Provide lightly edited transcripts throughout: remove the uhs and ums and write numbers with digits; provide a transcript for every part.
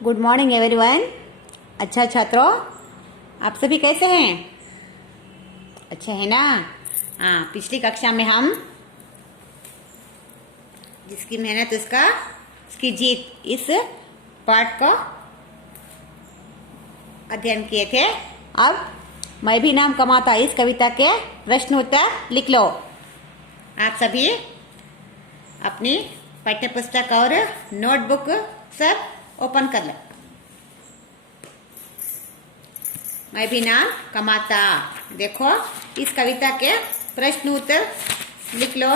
Good morning everyone. अच्छा छात्रों, आप सभी कैसे हैं? अच्छे हैं ना? हाँ, पिछली कक्षा में हम जिसकी मेहनत उसकी जीत इस पाठ को अध्ययन किए थे। अब मैं भी नाम कमाता इस कविता के प्रश्न उत्तर लिख लो। आप सभी अपनी पाठ्य पुस्तक और नोटबुक सब ओपन कर लो। मैं भी नाम कमाता, देखो इस कविता के प्रश्न उत्तर लिख लो।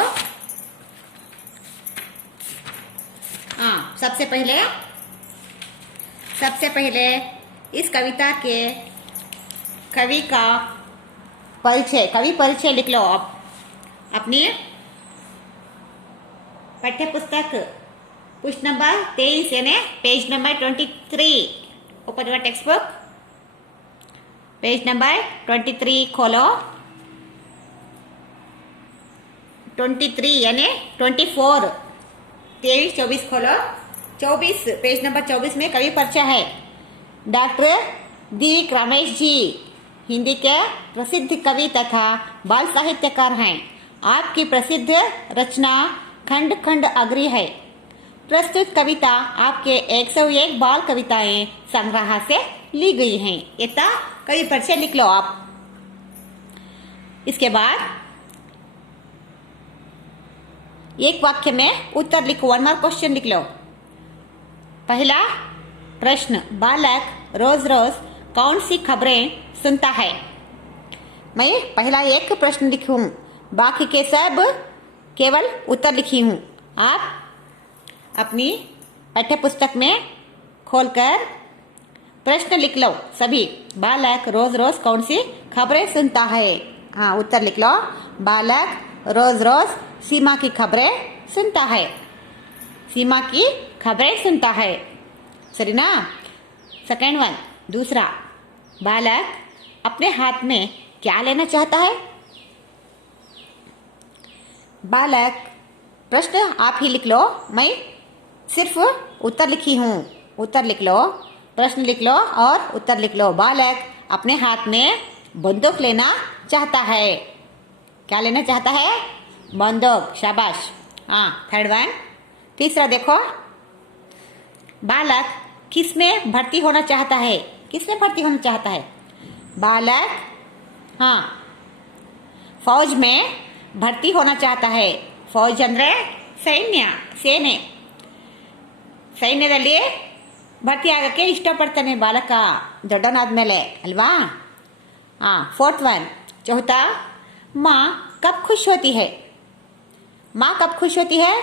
हाँ, सबसे पहले इस कविता के कवि परिचय लिख लो। आप अपनी पाठ्य पुस्तक पुष्ट नंबर 23 यानी page number 23, open your text book, page number 23 खोलो। 23 यानी 24, 23, 24 खोलो। 24, पेज नंबर 24 में कवि परिचय है। डॉक्टर दी रमेश जी हिंदी के प्रसिद्ध कवि तथा बाल साहित्यकार हैं। आपकी प्रसिद्ध रचना खंड खंड अग्री है। प्रस्तुत कविता आपके 101 बाल कविताएं संग्रह से ली गई हैं। इतना कवि परिचय लिख लो आप। इसके बाद एक वाक्य में उत्तर लिखो। 1 मार्क क्वेश्चन लिख लो। पहला प्रश्न, बालक रोज रोज कौन सी खबरें सुनता है? मैं पहला एक प्रश्न लिखूं, बाकी के सब केवल उत्तर लिखी हूं। आप अपनी पाठ्य पुस्तक में खोलकर प्रश्न लिख लो सभी। बालक रोज रोज कौन सी खबरें सुनता है? हाँ, उत्तर लिख लो। बालक रोज रोज सीमा की खबरें सुनता है। सीमा की खबरें सुनता है, सही ना? सेकेंड वन, दूसरा, बालक अपने हाथ में क्या लेना चाहता है? बालक, प्रश्न आप ही लिख लो, मैं सिर्फ उत्तर लिखी हूं। उत्तर लिख लो, प्रश्न लिख लो और उत्तर लिख लो। बालक अपने हाथ में बंदूक लेना चाहता है। क्या लेना चाहता है? बंदूक, शाबाश। हाँ, थर्ड वन, तीसरा देखो, बालक किस में भर्ती होना चाहता है? किस में भर्ती होना चाहता है? बालक, हाँ, फौज में भर्ती होना चाहता है। फौज ಅಂದ್ರೆ ಸೇನೆ. ಸೈನ್ಯದಲ್ಲಿ ಭರ್ತಿ ಆಗಕ್ಕೆ ಇಷ್ಟಪಡ್ತಾನೆ ಬಾಲಕ ದೊಡ್ಡವನಾದ್ಮೇಲೆ ಅಲ್ವಾ? हाँ, फोर्थ वन, चौथा, माँ कब खुश होती है? माँ कब खुश होती है?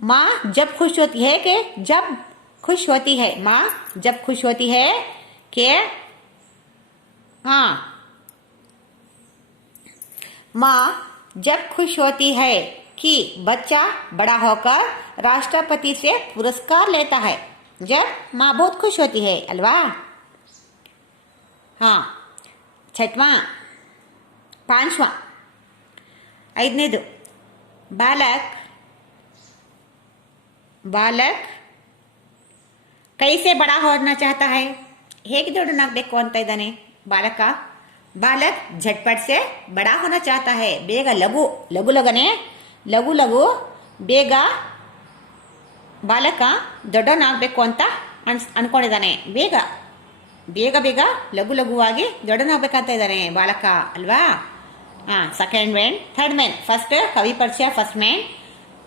माँ जब खुश होती है कि जब खुश होती है? माँ जब खुश होती है कि हाँ, माँ जब खुश होती है कि बच्चा बड़ा होकर राष्ट्रपति से पुरस्कार लेता है। जब माँ बहुत खुश होती है अल्वा? हाँ, छठवां, पांचवा, ಐದನೇದು, ಬಾಲಕ್ कैसे बड़ा होना चाहता है? ಹೇಗೆ ದೊಡ್ಡನಾಗಬೇಕು ಅಂತ ಇದ್ದಾನೆ ಬಾಲಕ? ಬಾಲಕ್ झटपट से बड़ा होना चाहता है। ಬೇಗ ಲಘು ಬೇಗ ಬಾಲಕ ದೊಡ್ಡವನಾಗಬೇಕು ಅಂತ ಅನ್ಕೊಂಡಿದ್ದಾನೆ। ಬೇಗ ಲಘುವಾಗಿ ದೊಡ್ಡವನಾಗಬೇಕಂತ ಇದ್ದಾನೆ ಬಾಲಕ ಅಲ್ವಾ? हाँ, second man, third man, first कवि परिचय फर्स्ट मैन,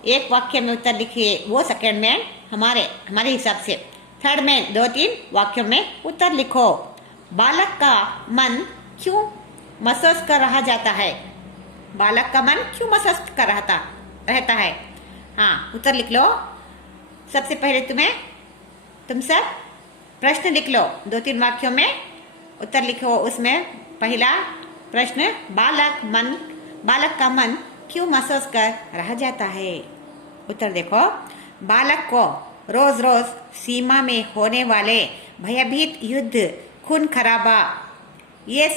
एक वाक्य में उत्तर लिखिए वो सेकेंड मैन हमारे हिसाब से। थर्ड मैन 2-3 वाक्यों में उत्तर लिखो। बालक का मन क्यों महसूस कर रहा जाता है? बालक का मन क्यों महसूस कर रहता है? हाँ, उत्तर लिख लो। सबसे पहले तुम सब प्रश्न लिख लो। 2-3 वाक्यों में उत्तर लिखो। उसमें पहला प्रश्न, बालक का मन क्यों महसूस कर रह जाता है? उत्तर देखो, बालक को रोज रोज सीमा में होने वाले भयभीत युद्ध, खून खराबा, ये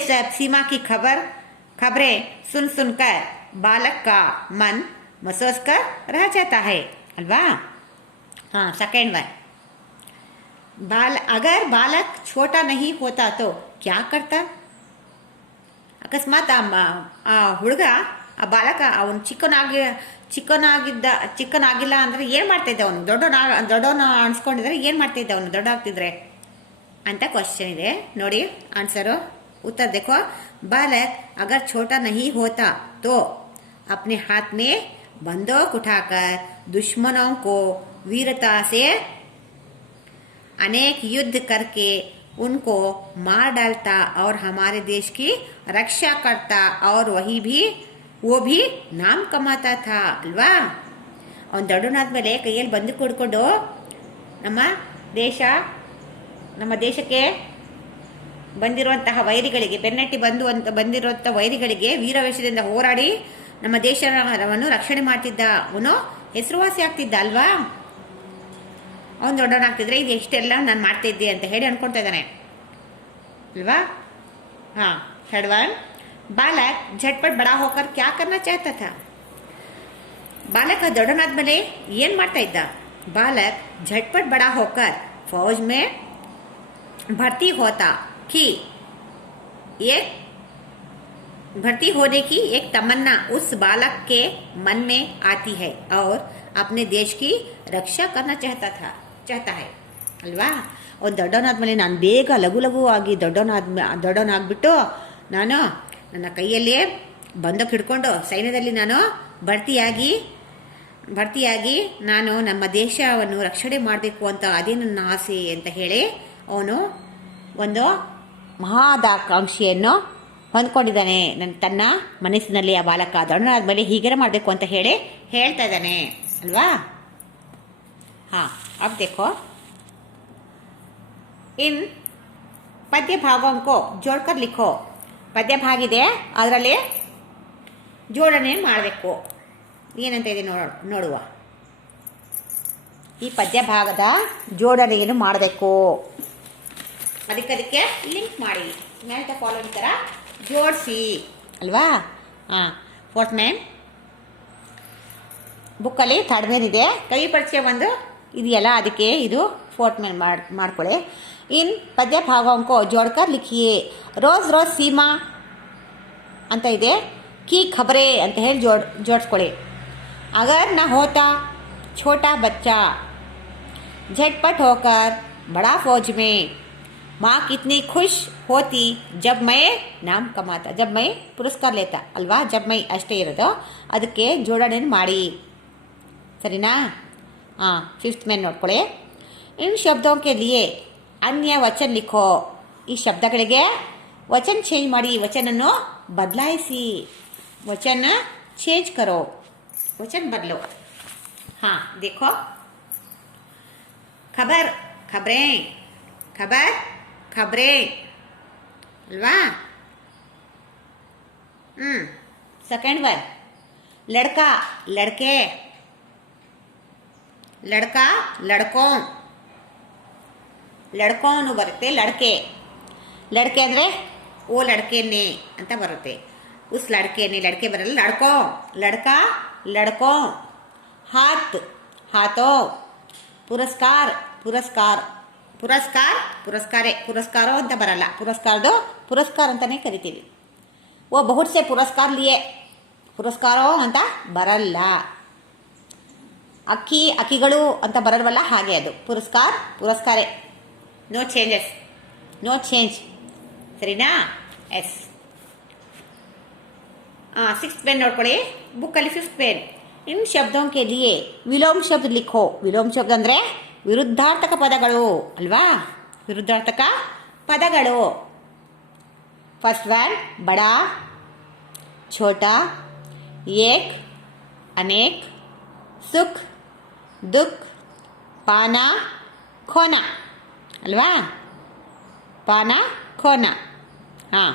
सब सीमा की खबरें सुनकर बालक का मन महसूस कर रह जाता है अल्वा? हाँ सेकेंड वन अगर बालक छोटा नहीं होता तो क्या करता. ಅಕಸ್ಮಾತ್ ಆ ಹುಡುಗ ಆ ಬಾಲಕ ಅವನು ಚಿಕ್ಕನಾಗಿಲ್ಲ ಅಂದರೆ ಏನು ಮಾಡ್ತಾಯಿದ್ದ ಅವನು ದೊಡ್ಡವನ ಅನ್ಸ್ಕೊಂಡಿದ್ರೆ ಏನು ಮಾಡ್ತಾಯಿದ್ದ ಅವನು ದೊಡ್ಡ ಆಗ್ತಿದ್ರೆ ಅಂತ ಕ್ವಶನ್ ಇದೆ ನೋಡಿ ಆನ್ಸರು उत्तर देखो बालक अगर छोटा नहीं होता तो अपने हाथ में बंदूक उठाकर दुश्मनों को वीरता से अनेक युद्ध करके उनको मार डालता और हमारे देश की रक्षा करता और वो भी नाम कमाता था अल्वा. ಅವನು ದೊಡ್ಡವನಾದ್ಮೇಲೆ ಕೈಯಲ್ಲಿ ಬಂದು ಕೊಡ್ಕೊಂಡು ನಮ್ಮ ದೇಶಕ್ಕೆ ಬಂದಿರುವಂತಹ ವೈರಿಗಳಿಗೆ ಬೆನ್ನಟ್ಟಿ ಬಂದಿರುವಂಥ ವೈರಿಗಳಿಗೆ ವೀರವೇಷದಿಂದ ಹೋರಾಡಿ ನಮ್ಮ ದೇಶವನ್ನು ರಕ್ಷಣೆ ಮಾಡ್ತಿದ್ದ ಅವನು ಹೆಸರುವಾಸಿ ಆಗ್ತಿದ್ದ ಅಲ್ವಾ. ಅವನು ದೊಡ್ಡವನಾಗ್ತಿದ್ರೆ ಇದು ಎಷ್ಟೆಲ್ಲ ನಾನು ಮಾಡ್ತಿದ್ದೆ ಅಂತ ಹೇಳಿ ಅನ್ಕೊಳ್ತಾ ಇದ್ದಾನೆ ಅಲ್ವಾ. ಹಾಂ ಥರ್ಡ್ ಒನ್ ಬಾಲಕ್ झटपट बड़ा होकर क्या करना चाहता था. ಬಾಲಕ ದೊಡ್ಡವನಾದ್ಮೇಲೆ ಏನು ಮಾಡ್ತಾ ಇದ್ದ. ಬಾಲಕ್ झटपट बड़ा होकर फौज में भर्ती होने की एक तमन्ना उस बालक के मन में आती है और अपने देश की रक्षा करना चाहता है ಅಲ್ವಾ. ಅವ್ನು ದೊಡ್ಡವನಾದ್ಮೇಲೆ ನಾನು ಬೇಗ ಲಘುವಾಗಿ ದೊಡ್ಡವನಾಗ್ಬಿಟ್ಟು ನಾನು ನನ್ನ ಕೈಯಲ್ಲಿ ಬಂದೂಕು ಹಿಡ್ಕೊಂಡು ಸೈನ್ಯದಲ್ಲಿ ನಾನು ಭರ್ತಿಯಾಗಿ ನಾನು ನಮ್ಮ ದೇಶವನ್ನು ರಕ್ಷಣೆ ಮಾಡಬೇಕು ಅಂತ ಅದೇ ನನ್ನ ಆಸೆ ಅಂತ ಹೇಳಿ ಅವನು ಒಂದು ಮಹದಾಕಾಂಕ್ಷೆಯನ್ನು ಹೊಂದ್ಕೊಂಡಿದ್ದಾನೆ ತನ್ನ ಮನಸ್ಸಿನಲ್ಲಿ. ಆ ಬಾಲಕ ದೊಡ್ಡನಾದ್ಮೇಲೆ ಹೀಗೆ ಮಾಡಬೇಕು ಅಂತ ಹೇಳಿ ಹೇಳ್ತಾ ಇದ್ದಾನೆ ಅಲ್ವಾ. ಹಾಂ अब देखो इन ಪದ್ಯ ಭಾಗಂಕೋ ಜೋಡ್ಕರ್ ಲಿಖೋ. ಪದ್ಯ ಭಾಗ ಇದೆ ಅದರಲ್ಲಿ ಜೋಡಣೆ ಮಾಡಬೇಕು. ಏನಂತ ಇದೆ ನೋಡುವ. ಈ ಪದ್ಯ ಭಾಗದ ಜೋಡಣೆಯನ್ನು ಮಾಡಬೇಕು. ಅದಕ್ಕೆ ಲಿಂಕ್ ಮಾಡಿ ಮೇಲೆ ಫಾಲೋ ಥರ ಜೋಡಿಸಿ ಅಲ್ವಾ. ಹಾಂ ಫೋರ್ತ್ ಮೇನ್ ಬುಕ್ಕಲ್ಲಿ ಥರ್ಡ್ ಮೇನ್ ಇದೆ. ಕವಿ ಪರಿಚಯ ಒಂದು ಇದೆಯಲ್ಲ ಅದಕ್ಕೆ ಇದು ಫೋರ್ತ್ ಮೇನ್ ಮಾಡ್ಕೊಳ್ಳಿ. ಇನ್ ಪದ್ಯ ಭಾಗಂಕೋ ಜೋಡ್ಕರ್ ಲಿಖಿಯೇ. ರೋಜ್ ಸೀಮಾ ಅಂತ ಇದೆ. ಕಿ ಖಬರೇ ಅಂತ ಹೇಳಿ ಜೋಡಿಸ್ಕೊಳ್ಳಿ. ಅಗರ್ ನ ಹೋತಾ ಛೋಟಾ ಬಚ್ಚಾ झटपट होकर बड़ा फौज में माँ कितनी खुश होती जब मैं नाम कमाता जब मैं पुरस्कार लेता अल्वा. जब मैं ಅಷ್ಟೇ ಇರೋದು ಅದಕ್ಕೆ ಜೋಡಣೆ ಮಾಡಿ ಸರಿನಾ. ಹಾಂ ಫಿಫ್ತ್ ಮೇನ್ ನೋಡ್ಕೊಳ್ಳಿ. ಇನ್ ಶಬ್ದೋं के लिए अन्य वचन लिखो. ಈ ಶಬ್ದಗಳಿಗೆ ವಚನ ಚೇಂಜ್ ಮಾಡಿ ವಚನನ್ನು ಬದಲಾಯಿಸಿ. वचन चेंज करो वचन बदलो. हाँ देखो खबरें अल्वा. सेकेंड वन लड़का लड़के लड़का लड़कों बರುತ್ತೆ. लड़के ಅಂದರೆ ಓ ಲಡ್ಕೆನೇ ಅಂತ ಬರುತ್ತೆ. उस लड़के बरल लड़कों हाथों पुरस्कारों ಅಂತ ಬರಲ್ಲ. ಪುರಸ್ಕಾರ ಅಂತಾನೆ ಕರಿತೀವಿ. ಓ ಬಹುತ್ ಸೆ ಪುರಸ್ಕಾರ ಲಿಯೇ ಪುರಸ್ಕಾರೋ ಅಂತ ಬರಲ್ಲ. ಅಕ್ಕಿಗಳು ಅಂತ ಬರಲ್ವಲ್ಲ ಹಾಗೆ ಅದು ಪುರಸ್ಕಾರೇ. ನೋ ಚೇಂಜ್ ಸರಿನಾ. ಎಸ್. ಸಿಕ್ಸ್ತ್ ಪೇನ್ ನೋಡ್ಕೊಳ್ಳಿ ಬುಕ್ಕಲ್ಲಿ. ಫಿಫ್ತ್ ಪೇನ್ ಇನ್ ಶಬ್ದೋं के लिए ವಿಲೋಮ ಶಬ್ದ ಲಿಖೋ. ವಿಲೋಮ ಶಬ್ದ ಅಂದರೆ ವಿರುದ್ಧಾರ್ಥಕ ಪದಗಳು ಅಲ್ವಾ. ವಿರುದ್ಧಾರ್ಥಕ ಪದಗಳು. ಫಸ್ಟ್ वन बड़ा छोटा एक अनेक सुख दुख पाना खोना अल्वा. पाना खोना. हाँ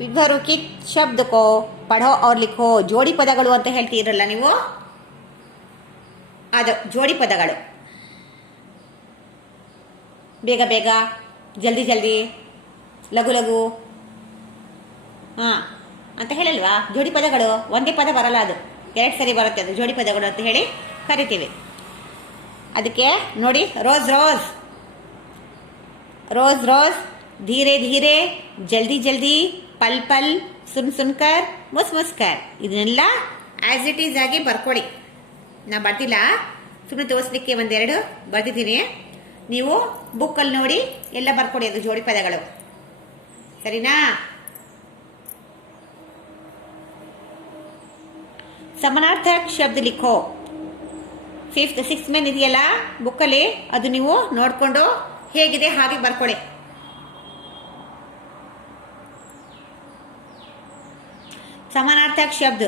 ವಿದ್ಯಾರುಕಿತ್ ಶಬ್ದ ಕೋ ಪಢೋ और लिखो. ಜೋಡಿ ಪದಗಳು ಅಂತ ಹೇಳ್ತೀರಲ್ಲ ನೀವು, ಅದು ಜೋಡಿ ಪದಗಳು. ಬೇಗ ಬೇಗ, ಜಲ್ದಿ ಜಲ್ದಿ, ಲಘು ಲಘು, ಹಾಂ ಅಂತ ಹೇಳಲ್ವಾ? ಜೋಡಿ ಪದಗಳು ಒಂದೇ ಪದ ಬರಲ್ಲ, ಅದು 2 ಸರಿ ಬರುತ್ತೆ, ಅದು ಜೋಡಿ ಪದಗಳು ಅಂತ ಹೇಳಿ ಕರಿತೀವಿ. ಅದಕ್ಕೆ ನೋಡಿ, ರೋಸ್ ರೋಸ್, ರೋಸ್ ರೋಸ್, ಧೀರೆ ಧೀರೆ, ಜಲ್ದಿ ಜಲ್ದಿ, ಪಲ್ ಪಲ್, ಸುನ್ ಸುನ್ಕರ್, ಮುಸ್ ಮುಸ್ಕರ್. ಇದನ್ನೆಲ್ಲ ಆ್ಯಸ್ ಇಟ್ ಈಸ್ ಆಗಿ ಬರ್ಕೊಡಿ. ನಾ ಬರ್ತಿಲ್ಲ, ಸುಮ್ಮನೆ ತೋರಿಸ್ಲಿಕ್ಕೆ ಒಂದೆರಡು ಬರ್ತಿದ್ದೀನಿ. ನೀವು ಬುಕ್ಕಲ್ಲಿ ನೋಡಿ ಎಲ್ಲ ಬರ್ಕೊಡಿ, ಅದು ಜೋಡಿ ಪದಗಳು, ಸರಿನಾ? ಸಮಾನಾರ್ಥಕ ಶಬ್ದ ಲಿಖೋ. 5th 6th ಮೇನ್ ಇದೆಯಲ್ಲ ಬುಕ್ಕಲ್ಲಿ, ಅದು ನೀವು ನೋಡಿಕೊಂಡು ಹೇಗಿದೆ ಹಾಗೆ ಬರ್ಕೊಡಿ. ಸಮಾನಾರ್ಥಕ ಶಬ್ದ,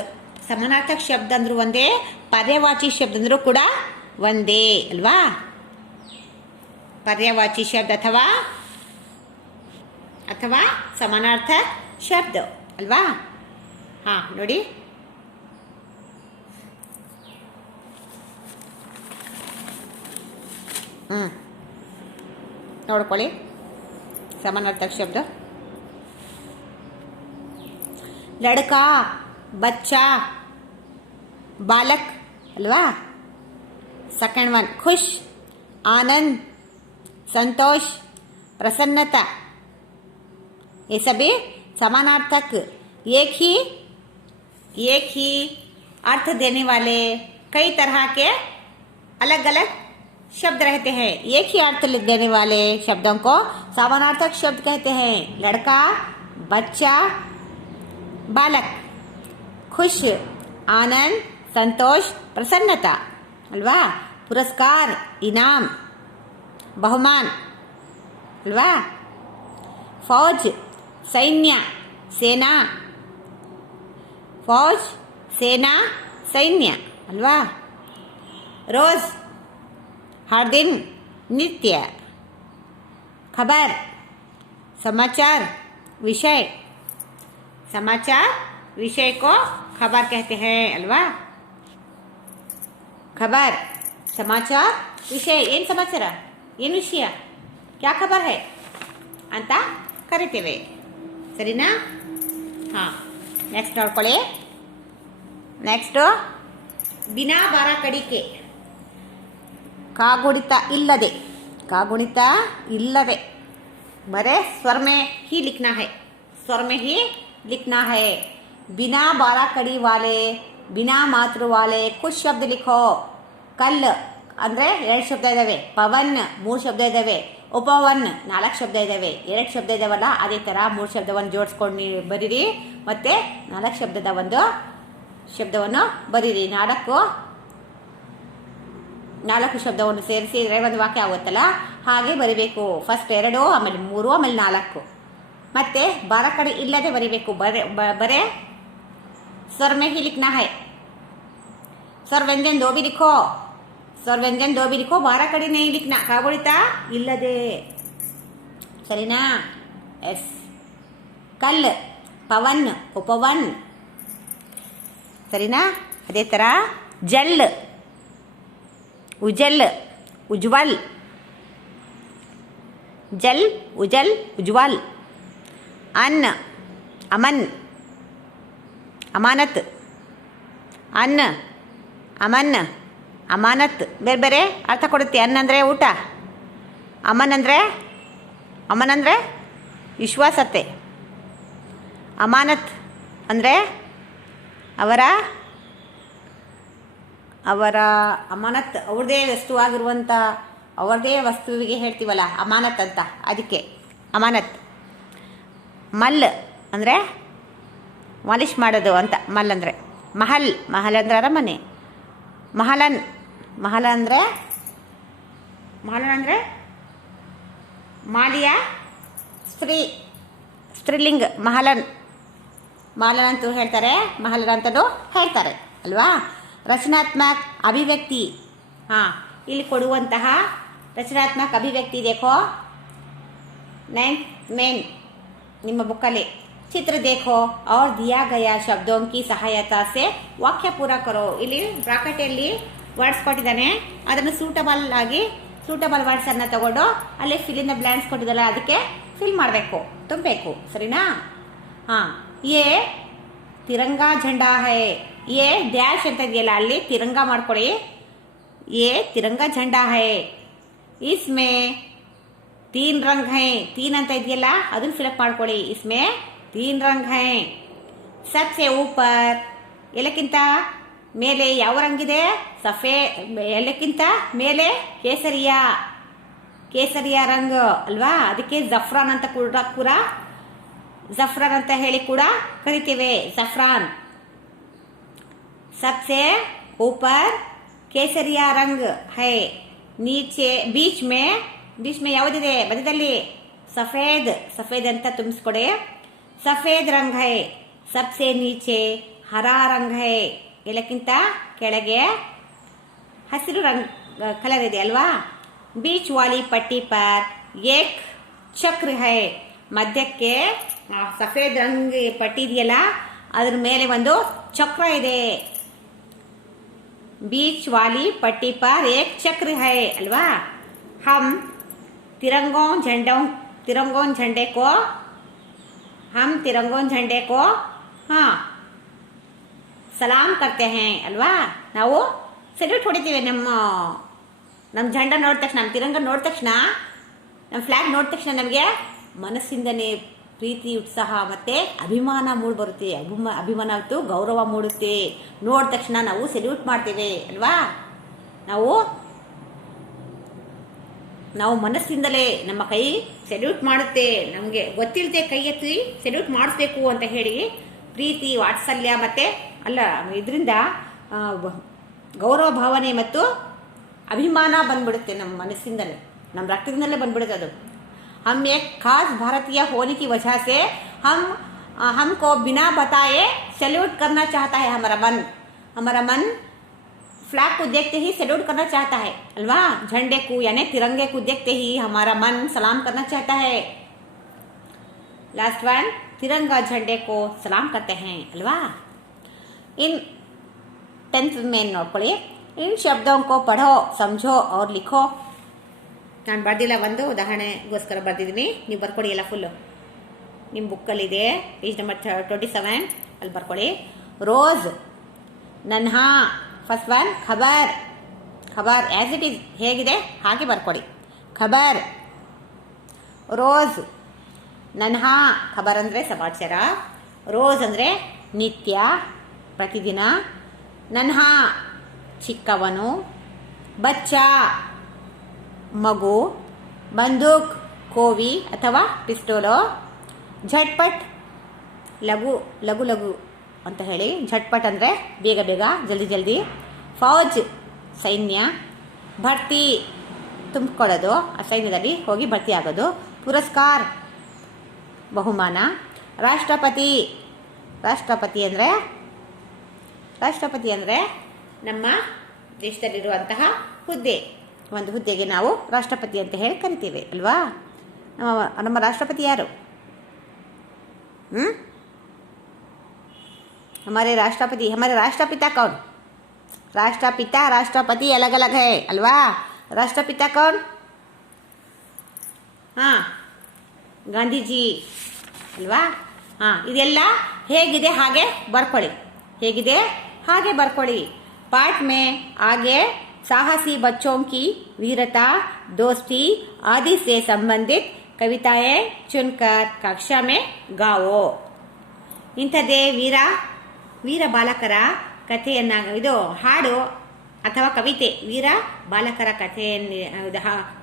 ಸಮಾನಾರ್ಥಕ ಶಬ್ದ ಅಂದ್ರೂ ಒಂದೇ, ಪರ್ಯಾಯವಾಚಿ ಶಬ್ದ ಅಂದ್ರೂ ಕೂಡ ಒಂದೇ ಅಲ್ವಾ? ಪರ್ಯಾಯವಾಚಿ ಶಬ್ದ ಅಥವಾ ಸಮಾನಾರ್ಥಕ ಶಬ್ದ ಅಲ್ವಾ? ಹಾಂ ನೋಡಿ, ನೋಡ್ಕೊಳ್ಳಿ ಸಮಾನಾರ್ಥಕ ಶಬ್ದ. ಲಡ್ಕಾ, ಬಚ್ಚಾ, ಬಾಲಕ್ ಅಲ್ವಾ? सेकंड वन खुश, आनंद, संतोष, प्रसन्नता, ये सभी समानार्थक एक ही अर्थ देने वाले कई तरह के अलग अलग शब्द रहते हैं. एक ही अर्थ देने वाले शब्दों को समानार्थक शब्द कहते हैं. लड़का, बच्चा, बालक, खुश, आनंद, संतोष, प्रसन्नता अल्वा? पुरस्कार, इनाम, बहुमान अल्वा? फौज, सैन्य, सेना, फौज, सेना, सैन्य अल्वा? रोज, हर दिन, नित्य. खबर, समाचार, विषय. समाचार विषय को खबर कहते हैं अल्वा? खबर, समाचार, विषय. ಏನು ಸಮಾಚಾರ, ಏನು ವಿಷಯ, क्या खबर है ಅಂತ ಕರಿತೇವೆ, ಸರಿನಾ? ಹಾಂ, ನೆಕ್ಸ್ಟ್ ನೋಡ್ಕೊಳ್ಳಿ. ನೆಕ್ಸ್ಟು ಬಿನಾ ಬಾರ ಕಡಿಕೆ, ಕಾಗುಣಿತ ಇಲ್ಲದೆ, ಕಾಗುಣಿತ ಇಲ್ಲದೆ, बड़े स्वर में ही लिखना है, स्वर में ही लिखना है. बिना बारह कड़ी वाले, बिना मात्र वाले कुछ शब्द लिखो. कल ಅಂದರೆ 2 ಶಬ್ದ ಇದ್ದಾವೆ, ಪವನ್ 3 ಶಬ್ದ ಇದ್ದಾವೆ, ಉಪವನ್ 4 ಶಬ್ದ ಇದ್ದಾವೆ. 2 ಶಬ್ದ ಇದ್ದಾವಲ್ಲ, ಅದೇ ಥರ 3 ಶಬ್ದವನ್ನು ಜೋಡಿಸ್ಕೊಂಡು ಬರೀರಿ, ಮತ್ತು 4 ಶಬ್ದದ ಒಂದು ಶಬ್ದವನ್ನು ಬರೀರಿ. 4 ಶಬ್ದವನ್ನು ಸೇರಿಸಿದರೆ ಒಂದು ವಾಕ್ಯ ಆಗುತ್ತಲ್ಲ, ಹಾಗೆ ಬರಿಬೇಕು. ಫಸ್ಟ್ 2, ಆಮೇಲೆ 3, ಆಮೇಲೆ 4. ಮತ್ತೆ ಬಾರ ಕಡೆ ಇಲ್ಲದೆ ಬರಿಬೇಕು. ಬರೇ स्वर में ही लिखना है. स्वर व्यंजन 2 भी लिखो, स्वर व्यंजन 2 भी लिखो, 12 कड़ी नहीं लिखना. कागुणिता इल्लदे, सरीना? एस. कल, पवन, उपवन, सरीना? अदे तरह जल, उजल, उज्वल, जल, उजल, उज्वल. अन्न, अमन, ಅಮಾನತ್. ಅನ್ನ, ಅಮನ್, ಅಮಾನತ್ ಬೇರೆ ಬೇರೆ ಅರ್ಥ ಕೊಡುತ್ತೆ. ಅನ್ನ ಅಂದರೆ ಊಟ, ಅಮನ್ ಅಂದರೆ ವಿಶ್ವಾಸತೆ, ಅಮಾನತ್ ಅಂದರೆ ಅವರ ಅಮಾನತ್, ಅವ್ರದ್ದೇ ವಸ್ತುವಾಗಿರುವಂಥ, ಅವ್ರದ್ದೇ ವಸ್ತುವಿಗೆ ಹೇಳ್ತೀವಲ್ಲ ಅಮಾನತ್ ಅಂತ, ಅದಕ್ಕೆ ಅಮಾನತ್. ಮಲ್ ಅಂದರೆ ಮಾಲಿಶ್ ಮಾಡೋದು ಅಂತ, ಮಲ್ ಅಂದರೆ. ಮಹಲ್, ಮಹಲ್ ಅಂದರೆ ಅರಮನೆ. ಮಹಲನ್ ಅಂದರೆ ಮಾಲಿಯ ಸ್ತ್ರೀಲಿಂಗ. ಮಹಲನ್ ಅಂತೂ ಹೇಳ್ತಾರೆ, ಮಹಲನ್ ಅಂತಲೂ ಹೇಳ್ತಾರೆ ಅಲ್ವಾ? ರಚನಾತ್ಮಕ ಅಭಿವ್ಯಕ್ತಿ. ಹಾಂ, ಇಲ್ಲಿ ಕೊಡುವಂತಹ ರಚನಾತ್ಮಕ ಅಭಿವ್ಯಕ್ತಿ देखो 9th ಮೇನ್ ನಿಮ್ಮ ಬುಕ್ಕಲ್ಲಿ. चित्र देखो और दिया गया शब्दों की सहायता से वाक्य पूरा करो. ಇಲ್ಲಿ ಬ್ರಾಕೆಟಲ್ಲಿ ವರ್ಡ್ಸ್ ಕೊಟ್ಟಿದ್ದಾನೆ, ಅದನ್ನು ಸೂಟಬಲ್ ವರ್ಡ್ಸ್ ಅನ್ನು ತಗೊಂಡು ಅಲ್ಲಿ ಫಿಲ್ ಇನ್ ದ ಬ್ಲ್ಯಾಂಕ್ಸ್ ಕೊಟ್ಟಿದ್ದಲ್ಲ, ಅದಕ್ಕೆ ಫಿಲ್ ಮಾಡಬೇಕು, ತುಂಬಬೇಕು, ಸರಿನಾ? ಹಾಂ, ये तिरंगा झंडा है ये ಡ್ಯಾಶ್ ಅಂತ ಇದೆಯಲ್ಲ ಅಲ್ಲಿ ತಿರಂಗ ಮಾಡ್ಕೊಳ್ಳಿ ये तिरंगा झंडा है इसमें तीन रंग हैं तीन ಅಂತ ಇದೆಯಲ್ಲ ಅದನ್ನ ಫಿಲಪ್ ಮಾಡ್ಕೊಳ್ಳಿ इसमें तीन रंग हैं सबसे ऊपर ಎಲ್ಲಕ್ಕಿಂತ ಮೇಲೆ ಯಾವ ರಂಗಿದೆ ಎಲ್ಲಕ್ಕಿಂತ ಮೇಲೆ ಕೇಸರಿಯ ರಂಗ್ ಅಲ್ವಾ ಅದಕ್ಕೆ ಜಫ್ರಾನ್ ಅಂತ ಕೂಡ ಜಫ್ರಾನ್ ಅಂತ ಹೇಳಿ ಕೂಡ ಕರಿತೇವೆ ಜಫ್ರಾನ್ सबसे ऊपर ಕೇಸರಿಯ ರಂಗ್ है नीचे बीच में ಯಾವುದಿದೆ ಮಧ್ಯದಲ್ಲಿ ಸಫೇದ್ ಅಂತ ತುಂಬಿಸ್ಕೊಡಿ ಸಫೇದ್ ರಂಗ್ है सबसे नीचे हरा रंग है ಎಲ್ಲಕ್ಕಿಂತ ಕೆಳಗೆ ಹಸಿರು ರಂಗ್ ಕಲರ್ ಇದೆ ಅಲ್ವಾ बीच वाली पट्टी पर एक चक्र है ಮಧ್ಯಕ್ಕೆ ಸಫೇದ್ ರಂಗ್ ಪಟ್ಟಿ ಇದೆಯಲ್ಲ ಅದ್ರ ಮೇಲೆ ಒಂದು ಚಕ್ರ ಇದೆ बीच वाली पट्टी पर एक चक्र है अल्वा हम तिरंगों झंडे को हाँ ಸಲಾಮ್ करते हैं ಅಲ್ವಾ ನಾವು ಸೆಲ್ಯೂಟ್ ಹೊಡಿತೀವಿ ನಮ್ಮ झंडा ನೋಡಿದ ತಕ್ಷಣ ನಮ್ಮ ತಿರಂಗ ನೋಡಿದ ತಕ್ಷಣ ನಮ್ಮ ಫ್ಲಾಗ್ ನೋಡಿದ ತಕ್ಷಣ ನಮಗೆ ಮನಸ್ಸಿಂದನೇ ಪ್ರೀತಿ ಉತ್ಸಾಹ ಮತ್ತೆ ಅಭಿಮಾನ ಮೂಡಿಬರುತ್ತೆ ಅಭಿಮಾನ ಮತ್ತು ಗೌರವ ಮೂಡುತ್ತೆ ನೋಡಿದ ತಕ್ಷಣ ನಾವು ಸೆಲ್ಯೂಟ್ ಮಾಡ್ತೇವೆ ಅಲ್ವಾ ನಾವು ಮನಸ್ಸಿಂದಲೇ ನಮ್ಮ ಕೈ ಸೆಲ್ಯೂಟ್ ಮಾಡುತ್ತೆ ನಮಗೆ ಗೊತ್ತಿಲ್ಲದೆ ಕೈ ಎತ್ತಿ ಸೆಲ್ಯೂಟ್ ಮಾಡಿಸ್ಬೇಕು ಅಂತ ಹೇಳಿ ಪ್ರೀತಿ ವಾತ್ಸಲ್ಯ ಮತ್ತೆ ಅಲ್ಲ ಇದರಿಂದ ಗೌರವ ಭಾವನೆ ಮತ್ತು ಅಭಿಮಾನ ಬಂದ್ಬಿಡುತ್ತೆ ನಮ್ಮ ಮನಸ್ಸಿಂದಲೇ ನಮ್ಮ ರಕ್ತದಿಂದಲೇ ಬಂದ್ಬಿಡುತ್ತೆ ಅದು हम एक खास भारतीय होने की वजह से हमको बिना बताए सैल्यूट करना चाहता है हमारा मन फ्लैग को देखते ही सैल्यूट करना चाहता है अल्वा झंडे को यानी तिरंगे को देखते ही हमारा मन सलाम करना चाहता है लास्ट वन तिरंगा झंडे को सलाम करते हैं अल्वा इन 10th में नोट करिए इन शब्दों को पढ़ो समझो और लिखो ನಾನು ಬರ್ದಿಲ್ಲ ಒಂದು ಉದಾಹರಣೆಗೋಸ್ಕರ ಬರ್ದಿದ್ದೀನಿ ನೀವು ಬರ್ಕೊಡಿ ಎಲ್ಲ ಫುಲ್ಲು ನಿಮ್ಮ ಬುಕ್ಕಲ್ಲಿದೆ ಪೇಜ್ ನಂಬರ್ 27 ಅಲ್ಲಿ ಬರ್ಕೊಳ್ಳಿ ರೋಜ್ ನನ್ಹಾ ಫಸ್ಟ್ ಒನ್ ಖಬರ್ ಆ್ಯಸ್ ಇಟ್ ಈಸ್ ಹೇಗಿದೆ ಹಾಗೆ ಬರ್ಕೊಡಿ ಖಬರ್ ರೋಜ್ ನನ್ಹಾ ಖಬರ್ ಅಂದರೆ ಸಮಾಚಾರ ರೋಜ್ ಅಂದರೆ ನಿತ್ಯ ಪ್ರತಿದಿನ ನನ್ಹಾ ಚಿಕ್ಕವನು ಬಚ್ಚಾ ಮಗು ಬಂದೂಕ್ ಕೋವಿ ಅಥವಾ ಪಿಸ್ತೂಲು ಝಟ್ಪಟ್ ಲಘು ಅಂತ ಹೇಳಿ ಝಟ್ಪಟ್ ಅಂದರೆ ಬೇಗ ಜಲ್ದಿ ಫೌಜ್ ಸೈನ್ಯ ಭರ್ತಿ ತುಂಬಿಕೊಳ್ಳೋದು ಆ ಸೈನ್ಯದಲ್ಲಿ ಹೋಗಿ ಭರ್ತಿ ಆಗೋದು ಪುರಸ್ಕಾರ ಬಹುಮಾನ ರಾಷ್ಟ್ರಪತಿ ಅಂದರೆ ನಮ್ಮ ದೇಶದಲ್ಲಿರುವಂತಹ ಹುದ್ದೆ ಒಂದು ಹುದ್ದೆಗೆ ನಾವು ರಾಷ್ಟ್ರಪತಿ ಅಂತ ಹೇಳಿ ಕರಿತೀವಿ ಅಲ್ವಾ ನಮ್ಮ ರಾಷ್ಟ್ರಪತಿ ಯಾರು हमारे राष्ट्रपिता कौन राष्ट्रपति अलग अलग है अल्वा राष्ट्रपिता कौन हाँ गांधी जी अल्वा हाँ ಇದೆಲ್ಲ ಹೇಗಿದೆ ಹಾಗೆ ಬರ್ಕೊಳ್ಳಿ पाठ में आगे साहसी बच्चों की वीरता दोस्ती आदि से संबंधित कविताएं चुनकर कक्षा में गाओ ಇಂಥದ್ದೇ ವೀರ ಬಾಲಕರ ಕಥೆಯನ್ನ ಇದು ಹಾಡು ಅಥವಾ ಕವಿತೆ ವೀರ ಬಾಲಕರ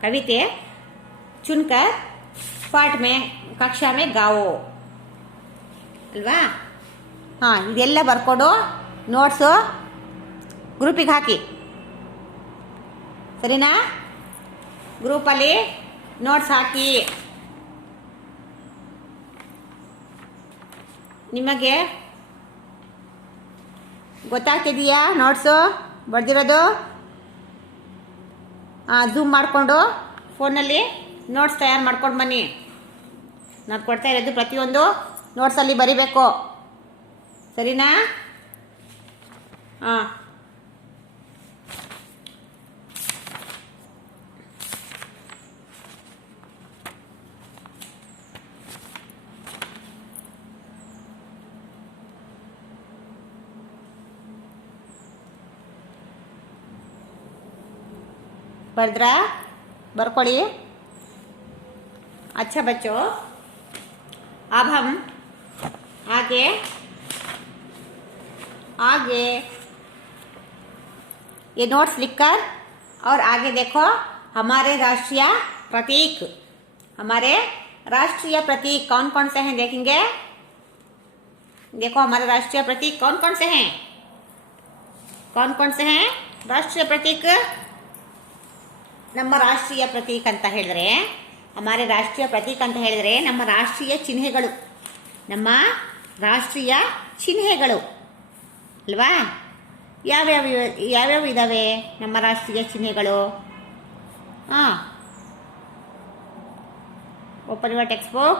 ಕವಿತೆ ಚುನ್ಕರ್ ಪಾಠ ಮೇ ಕಕ್ಷಾ ಮೇ ಗಾವೋ ಅಲ್ವಾ ಹಾಂ ಇದೆಲ್ಲ ಬರ್ಕೊಂಡು ನೋಟ್ಸು ಗ್ರೂಪಿಗೆ ಹಾಕಿ ಸರಿನಾ ಗ್ರೂಪಲ್ಲಿ ನೋಟ್ಸ್ ಹಾಕಿ ನಿಮಗೆ ಗೊತ್ತಾಗ್ತಿದೆಯಾ ನೋಟ್ಸು ಬರ್ದಿರೋದು ಝೂಮ್ ಮಾಡಿಕೊಂಡು ಫೋನಲ್ಲಿ ನೋಟ್ಸ್ ತಯಾರು ಮಾಡ್ಕೊಂಡು ಬನ್ನಿ ನಾನು ಕೊಡ್ತಾ ಇರೋದು ಪ್ರತಿಯೊಂದು ನೋಟ್ಸಲ್ಲಿ ಬರಿಬೇಕು ಸರಿನಾ ಹಾಂ ಬರ್ದ್ರಾ? ಬರ್ಕೊಳ್ಳಿ. अच्छा बच्चों, अब हम आगे आगे ये नोट्स लिखकर और आगे देखो हमारे राष्ट्रीय प्रतीक। हमारे राष्ट्रीय प्रतीक कौन कौन से हैं देखेंगे। देखो हमारे राष्ट्रीय प्रतीक कौन कौन से हैं, कौन कौन से हैं राष्ट्रीय प्रतीक। ನಮ್ಮ ರಾಷ್ಟ್ರೀಯ ಪ್ರತೀಕ ಅಂತ ಹೇಳಿದ್ರೆ, हमारे ರಾಷ್ಟ್ರೀಯ ಪ್ರತೀಕ ಅಂತ ಹೇಳಿದ್ರೆ ನಮ್ಮ ರಾಷ್ಟ್ರೀಯ ಚಿಹ್ನೆಗಳು, ನಮ್ಮ ರಾಷ್ಟ್ರೀಯ ಚಿಹ್ನೆಗಳು ಅಲ್ವಾ. ಯಾವ್ಯಾವ ಇದ್ದಾವೆ ನಮ್ಮ ರಾಷ್ಟ್ರೀಯ ಚಿಹ್ನೆಗಳು? ಹಾಂ, open your text book,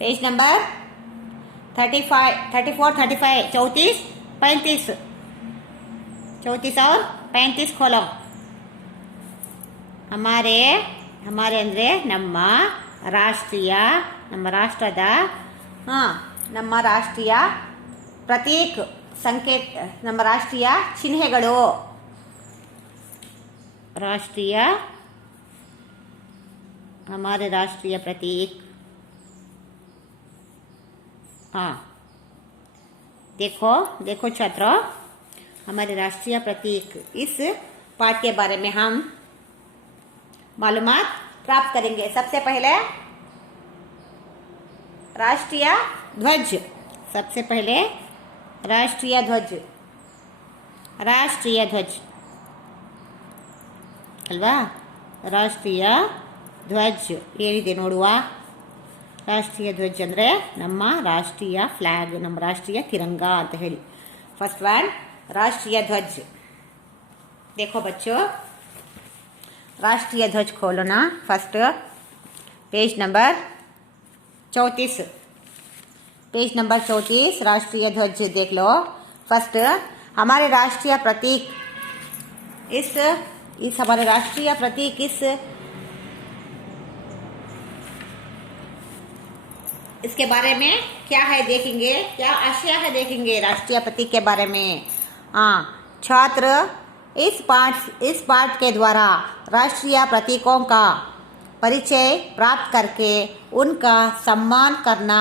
page number 34, 35, 34, 35, 34 और 35 खोलो. हमारे ಅಂದರೆ ನಮ್ಮ ರಾಷ್ಟ್ರೀಯ, ನಮ್ಮ ರಾಷ್ಟ್ರದ ನಮ್ಮ ರಾಷ್ಟ್ರೀಯ ಪ್ರತೀಕ್ ಸಂಕೇತ, ನಮ್ಮ ರಾಷ್ಟ್ರೀಯ ಚಿಹ್ನೆಗಳು. ರಾಷ್ಟ್ರೀಯ हमारे राष्ट्रीय प्रतीक. हाँ, देखो देखो छात्रों, हमारे राष्ट्रीय प्रतीक, इस पाठ के बारे में हम मालूमात प्राप्त करेंगे. सबसे पहले राष्ट्रीय ध्वज. सबसे पहले राष्ट्रीय ध्वज, राष्ट्रीय ध्वज ಅಲ್ವಾ. ರಾಷ್ಟ್ರೀಯ ಧ್ವಜ್ ಏನಿದೆ ನೋಡುವ. ರಾಷ್ಟ್ರೀಯ ಧ್ವಜ್ ಅಂದರೆ ನಮ್ಮ ರಾಷ್ಟ್ರೀಯ ಫ್ಲ್ಯಾಗ್, ನಮ್ಮ ರಾಷ್ಟ್ರೀಯ ತಿರಂಗ ಅಂತ ಹೇಳಿ. ಫಸ್ಟ್ ಒನ್ ರಾಷ್ಟ್ರೀಯ ಧ್ವಜ್. देखो बच्चों, राष्ट्रीय ध्वज खोलो ना. First page number 34, page number 34 राष्ट्रीय ध्वज देख लो. फर्स्ट हमारे राष्ट्रीय प्रतीक, इस हमारे राष्ट्रीय प्रतीक इसके बारे में क्या है देखेंगे, क्या आशय है देखेंगे राष्ट्रीय प्रतीक के बारे में. हाँ छात्र, इस पाठ के द्वारा राष्ट्रीय प्रतीकों का परिचय प्राप्त करके उनका सम्मान करना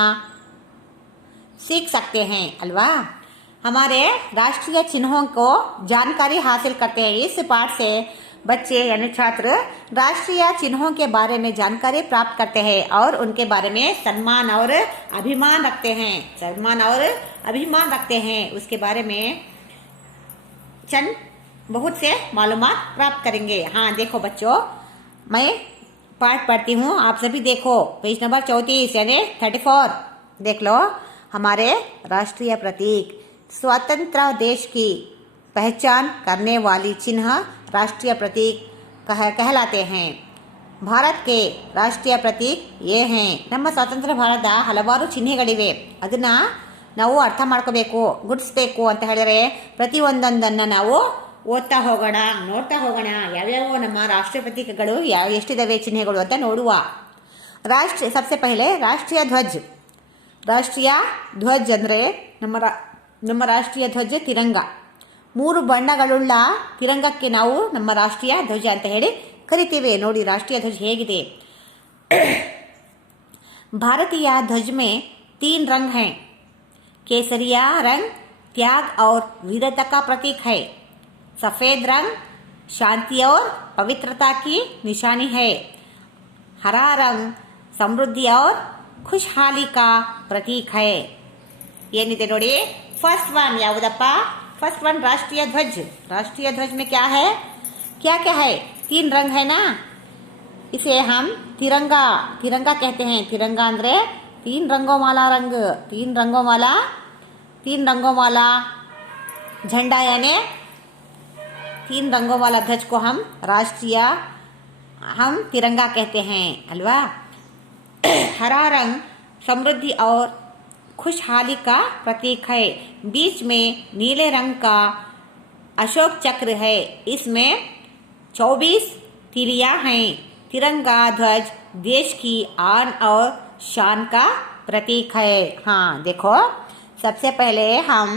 सीख सकते हैं अल्वा. हमारे राष्ट्रीय चिन्हों को जानकारी हासिल करते हैं. इस पाठ से बच्चे यानी छात्र राष्ट्रीय चिन्हों के बारे में जानकारी प्राप्त करते हैं और उनके बारे में सम्मान और अभिमान रखते हैं. सम्मान और अभिमान रखते हैं, उसके बारे में चंद बहुत से मालूमात प्राप्त करेंगे. हाँ देखो बच्चों, मैं पाठ पढ़ती हूँ, आप सभी देखो. पेज नंबर 34 यानी 34 देख लो. हमारे राष्ट्रीय प्रतीक स्वतंत्र देश की पहचान करने वाली चिन्ह राष्ट्रीय प्रतीक कहलाते हैं. ಭಾರತ್ ಕೆ ರಾಷ್ಟ್ರೀಯ ಪ್ರತೀಕ್ ಯೇ ಹೇ. ನಮ್ಮ ಸ್ವತಂತ್ರ ಭಾರತದ ಹಲವಾರು ಚಿಹ್ನೆಗಳಿವೆ, ಅದನ್ನ ನಾವು ಅರ್ಥ ಮಾಡ್ಕೋಬೇಕು, ಗುರುತಿಸ್ಬೇಕು ಅಂತ ಹೇಳಿದ್ರೆ ಪ್ರತಿಯೊಂದೊಂದನ್ನು ನಾವು ಓದ್ತಾ ಹೋಗೋಣ, ನೋಡ್ತಾ ಹೋಗೋಣ. ಯಾವ್ಯಾವ ನಮ್ಮ ರಾಷ್ಟ್ರೀಯ ಪ್ರತೀಕಗಳು ಎಷ್ಟಿದಾವೆ ಚಿಹ್ನೆಗಳು ಅಂತ ನೋಡುವ. सबसे पहले राष्ट्रीय ध्वज. ರಾಷ್ಟ್ರೀಯ ಧ್ವಜ್ ಅಂದರೆ ನಮ್ಮ ರಾಷ್ಟ್ರೀಯ ಧ್ವಜ ತಿರಂಗ. 3 ಬಣ್ಣಗಳುಳ್ಳ ತಿರಂಗಕ್ಕೆ ನಾವು ನಮ್ಮ ರಾಷ್ಟ್ರೀಯ ಧ್ವಜ ಅಂತ ಹೇಳಿ ಕರಿತೀವಿ. ನೋಡಿ ರಾಷ್ಟ್ರೀಯ ಧ್ವಜ ಹೇಗಿದೆ. भारतीय ध्वज में 3 रंग हैं. केसरिया रंग त्याग और वीरता का प्रतीक है. सफेद रंग शांति और पवित्रता की निशानी है. हरा रंग समृद्धि और खुशहाली का प्रतीक है. ಏನಿದೆ ನೋಡಿ. फर्स्ट वन ಯಾವುದಪ್ಪ? फर्स्ट वन राष्ट्रीय ध्वज. राष्ट्रीय ध्वज में क्या है, क्या क्या है? 3 रंग है ना, इसे हम तिरंगा कहते हैं. तिरंगा ಅಂದ್ರೆ 3 रंगों वाला रंग, 3 रंगों वाला झंडा यानी 3 रंगों वाला ध्वज को हम तिरंगा कहते हैं अल्वा. हरा रंग समृद्धि और खुशहाली का प्रतीक है. बीच में नीले रंग का अशोक चक्र है. इसमें 24 तिलियां हैं. तिरंगा ध्वज देश की आन और शान का प्रतीक है. हाँ देखो, सबसे पहले हम